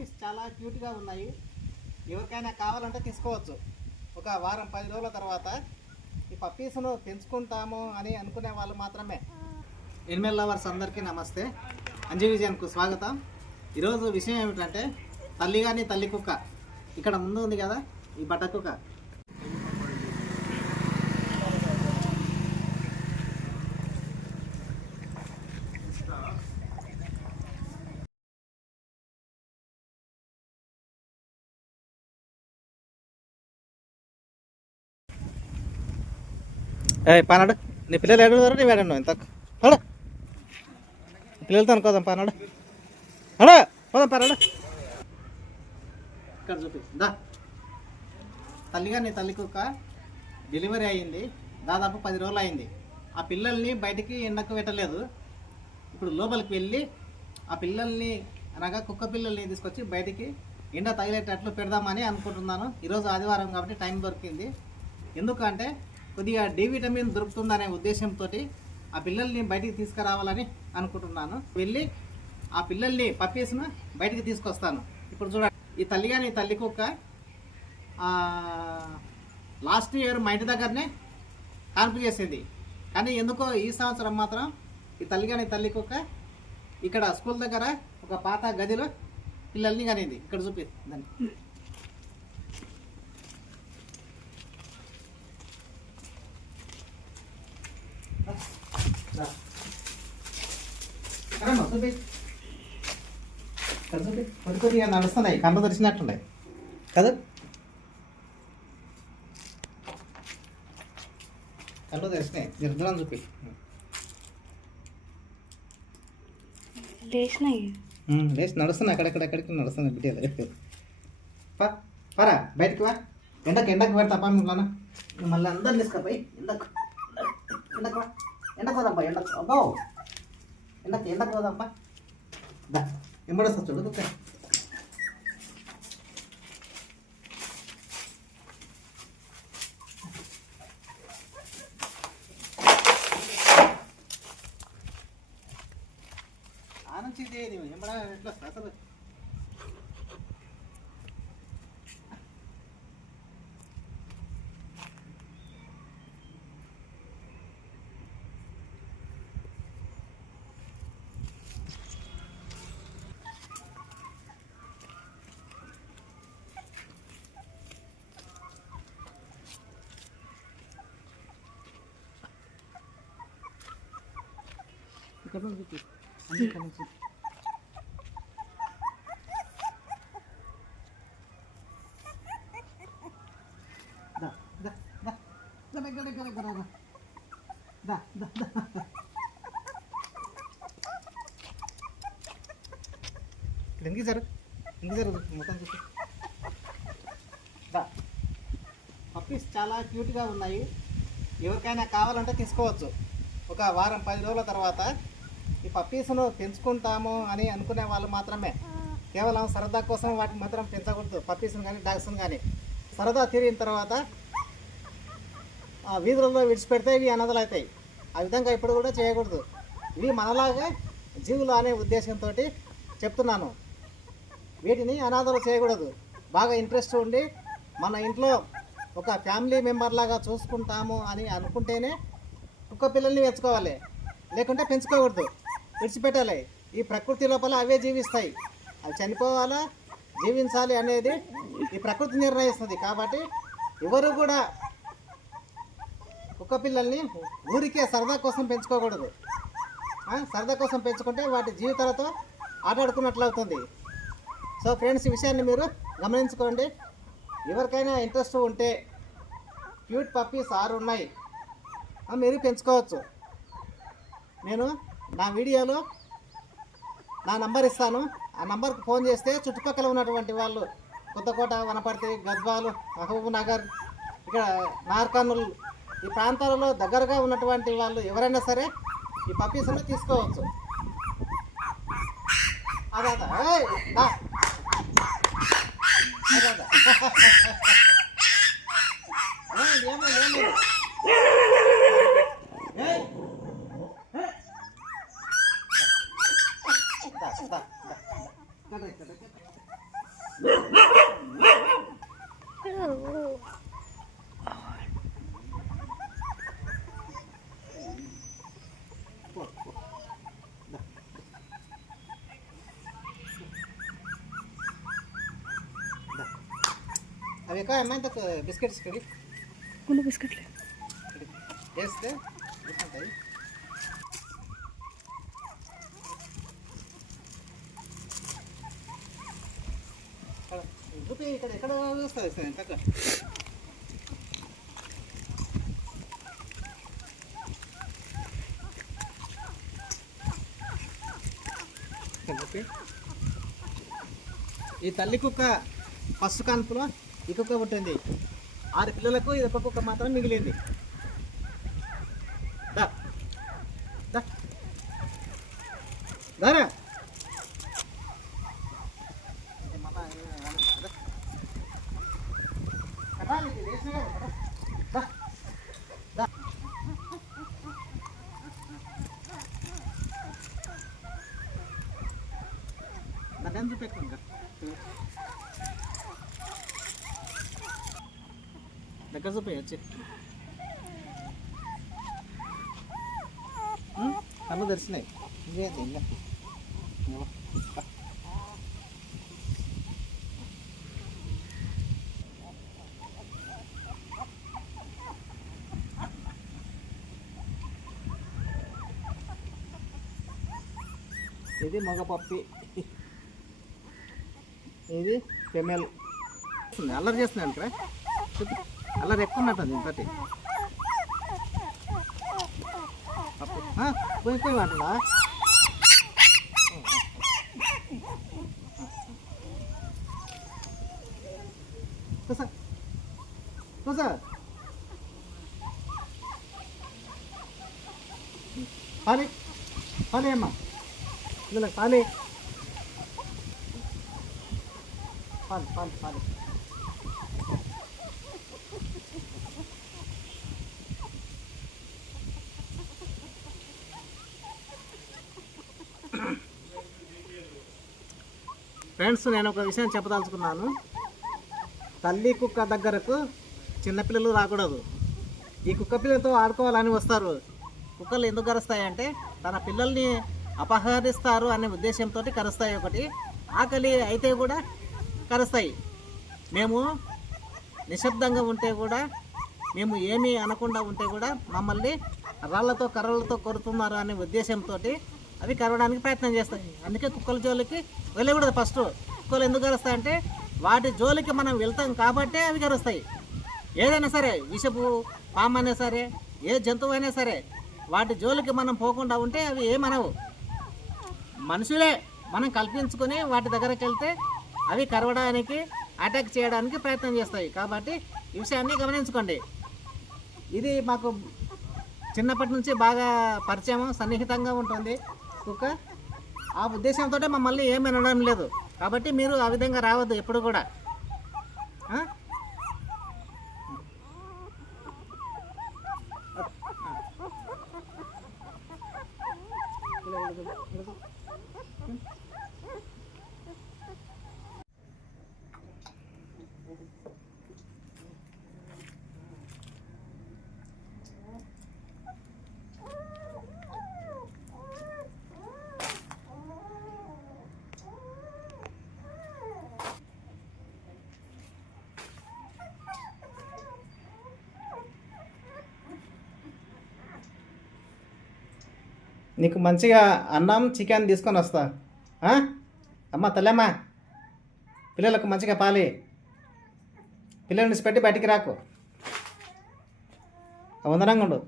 Puppies చాలా క్యూట్గా ఉన్నాయి. ఎవరికైనా కావాలంటే తీసుకోవచ్చు. ఒక వారం 10 రోజుల తర్వాత ఈ పప్పీస్ను పెంచుకుంటాము అని అనుకునే వాళ్ళు మాత్రమే. ఎనిమల్ లవర్స్ అందరికీ నమస్తే. అంజీ విజయానికి స్వాగతం. ఈరోజు విషయం ఏమిటంటే తల్లి కానీ తల్లి కుక్క ఇక్కడ ముందు ఉంది కదా, ఈ బట్ట కుక్క. పానాడు నీ పిల్లలు ఏడున్నారు, నీ వేడన్నావు ఇంత పిల్లలతో అనుకోదాం. పానాడు అడా పోదాం, పానాడు ఇక్కడ చూపిస్తుందా. తల్లిగా నీ తల్లి కుక్క డెలివరీ అయ్యింది, దాదాపు 10 రోజులు అయింది. ఆ పిల్లల్ని బయటికి ఎండకు పెట్టలేదు. ఇప్పుడు లోపలికి వెళ్ళి ఆ పిల్లల్ని అనగా కుక్క పిల్లల్ని తీసుకొచ్చి బయటికి ఎండ తగిలేటట్లు పెడదామని అనుకుంటున్నాను. ఈరోజు ఆదివారం కాబట్టి టైం దొరికింది. ఎందుకంటే కొద్దిగా డి విటమిన్ దొరుకుతుందనే ఉద్దేశంతో ఆ పిల్లల్ని బయటికి తీసుకురావాలని అనుకుంటున్నాను. వెళ్ళి ఆ పిల్లల్ని పప్పీస్ను బయటికి తీసుకొస్తాను. ఇప్పుడు చూడండి, ఈ తల్లి కానీ తల్లి కుక్క లాస్ట్ ఇయర్ మా ఇంటి దగ్గరనే కాన్పు చేసేది. కానీ ఎందుకో ఈ సంవత్సరం మాత్రం ఈ తల్లి కానీ తల్లి కుక్క ఇక్కడ స్కూల్ దగ్గర ఒక పాత గదిలో పిల్లల్ని కనింది. ఇక్కడ చూపి దాన్ని. కొద్ది కొద్దిగా నడుస్తున్నాయి, కళ్ళు తెరిచినట్టున్నాయి కదా. కళ్ళు తెరిచినాయి, నిర్దలం చూపి. లేచి నడుస్తున్నాయి, అక్కడెక్కడికి నడుస్తున్నాయి బిడ్డలు. పరా బయటికి వా, ఎండకు పెడతా మిమ్మల్ని. మళ్ళీ అందరిని తీసుకపోయి ఎండకు పోదాంపా. ఎండకు అబ్బో ఎండకు పోదాంపా. దా ఎంబడొస్తా చూడు కుక్క. ఆనంచిదే ఎంబడ ఎట్లా అసలు. ఇక్కడ నుంచి ఇక్కడ నుంచి ఇంకిసారు మొత్తం చూసి. పప్పీస్ చాలా క్యూట్గా ఉన్నాయి. ఎవరికైనా కావాలంటే తీసుకోవచ్చు. ఒక వారం 10 రోజుల తర్వాత ఈ పప్పీస్ను పెంచుకుంటాము అని అనుకునే వాళ్ళు మాత్రమే. కేవలం సరదా కోసం వాటిని మాత్రం పెంచకూడదు. పప్పీస్ని కానీ డాగ్స్ని కానీ సరదా తీరిన తర్వాత వీధులలో విడిచిపెడితే ఇవి అనాథలు అవుతాయి. ఆ విధంగా ఇప్పుడు కూడా చేయకూడదు. ఇవి మనలాగా జీవులు అనే ఉద్దేశంతో చెప్తున్నాను. వీటిని అనాథలు చేయకూడదు. బాగా ఇంట్రెస్ట్ ఉండి మన ఇంట్లో ఒక ఫ్యామిలీ మెంబర్ లాగా చూసుకుంటాము అని అనుకుంటేనే కుక్క పిల్లల్ని పెంచుకోవాలి, లేకుంటే పెంచుకోకూడదు, విడిచిపెట్టాలి. ఈ ప్రకృతి లోపల అవే జీవిస్తాయి. అవి చనిపోవాలా జీవించాలి అనేది ఈ ప్రకృతి నిర్ణయిస్తుంది. కాబట్టి ఎవరు కూడా కుక్క పిల్లల్ని ఊరికే సరదా కోసం పెంచుకోకూడదు. సరదా కోసం పెంచుకుంటే వాటి జీవితాలతో ఆటాడుకున్నట్లు అవుతుంది. సో ఫ్రెండ్స్, ఈ విషయాన్ని మీరు గమనించుకోండి. ఎవరికైనా ఇంట్రెస్ట్ ఉంటే క్యూట్ పప్పీస్ 6 ఉన్నాయి, మీరు పెంచుకోవచ్చు. నేను నా వీడియోలో నా నంబర్ ఇస్తాను. ఆ నంబర్కి ఫోన్ చేస్తే చుట్టుపక్కల ఉన్నటువంటి వాళ్ళు కొత్తకోట, వనపర్తి, గద్వాలు, మహబూబ్ నగర్, ఇక్కడ నార్కర్నూలు ఈ ప్రాంతాలలో దగ్గరగా ఉన్నటువంటి వాళ్ళు ఎవరైనా సరే ఈ పప్పీస్ను తీసుకోవచ్చు. అదా అవి ఎక్కువ అమ్మాయి తక్కువ బిస్కెట్స్ కడి కొన్ని బిస్కెట్లే వేస్తే ఉంటాయి. రూపాయి ఇక్కడ ఎక్కడ వస్తుంది సార్ తక్కువ ఈ తల్లి కుక్క ఫస్ట్ కాన్పులో ఈ కుక్క పుట్టింది. 6 పిల్లలకు ఇది ఒక కుక్క మాత్రం మిగిలింది. దా దా దారా చూపెట్టుకుంటా దగ్గర చూపించచ్చు. కళ్ళు తెరిచినాయి. ఇంకేంటి ఇంకా ఇది మగ పప్పి, ఇది ఫెమేల్. అల్లరి చేస్తున్నాను ఇక్కడ, అల్లరి ఎక్కువ ఉన్నట్టు ఇంతటి పోయి పోయి మాటలా పాలి పాలి అమ్మా పిల్లలకు పాలి పాలి పాలి పాలి. ఫ్రెండ్స్, నేను ఒక విషయం చెప్పదలుచుకున్నాను. తల్లి కుక్క దగ్గరకు చిన్నపిల్లలు రాకూడదు. ఈ కుక్క పిల్లలతో ఆడుకోవాలని వస్తారు. కుక్కలు ఎందుకు కరుస్తాయంటే తన పిల్లల్ని అపహరిస్తారు అనే ఉద్దేశంతో కరుస్తాయి. ఒకటి ఆకలి అయితే కూడా కరుస్తాయి. మేము నిశ్శబ్దంగా ఉంటే కూడా, మేము ఏమీ అనకుండా ఉంటే కూడా మమ్మల్ని రాళ్లతో కర్రలతో కొరుతున్నారు అనే ఉద్దేశంతో అవి కరవడానికి ప్రయత్నం చేస్తాయి. అందుకే కుక్కల జోలికి వెళ్ళకూడదు. ఫస్ట్ కుక్కలు ఎందుకు కరుస్తాయంటే వాటి జోలికి మనం వెళ్తాం కాబట్టే అవి కరుస్తాయి. ఏదైనా సరే, విషపు పాము అయినా సరే, ఏ జంతువు అయినా సరే, వాటి జోలికి మనం పోకుండా ఉంటే అవి ఏమనవు. మనుషులే మనం కల్పించుకొని వాటి దగ్గరికి వెళ్తే అవి కరవడానికి, అటాక్ చేయడానికి ప్రయత్నం చేస్తాయి. కాబట్టి ఈ విషయాన్ని గమనించుకోండి. ఇది మాకు చిన్నప్పటి నుంచి బాగా పరిచయం, సన్నిహితంగా ఉంటుంది కుక్క. ఆ ఉద్దేశంతో మమ్మల్ని ఏమి అనడం లేదు. కాబట్టి మీరు ఆ విధంగా రావద్దు ఎప్పుడు కూడా. నీకు మంచిగా అన్నం, చికెన్ తీసుకొని వస్తా. అమ్మ తల్లమ్మా, పిల్లలకు మంచిగా పాలి, పిల్లల్ని పెట్టి బయటికి రాకు. వందనంగా ఉండు.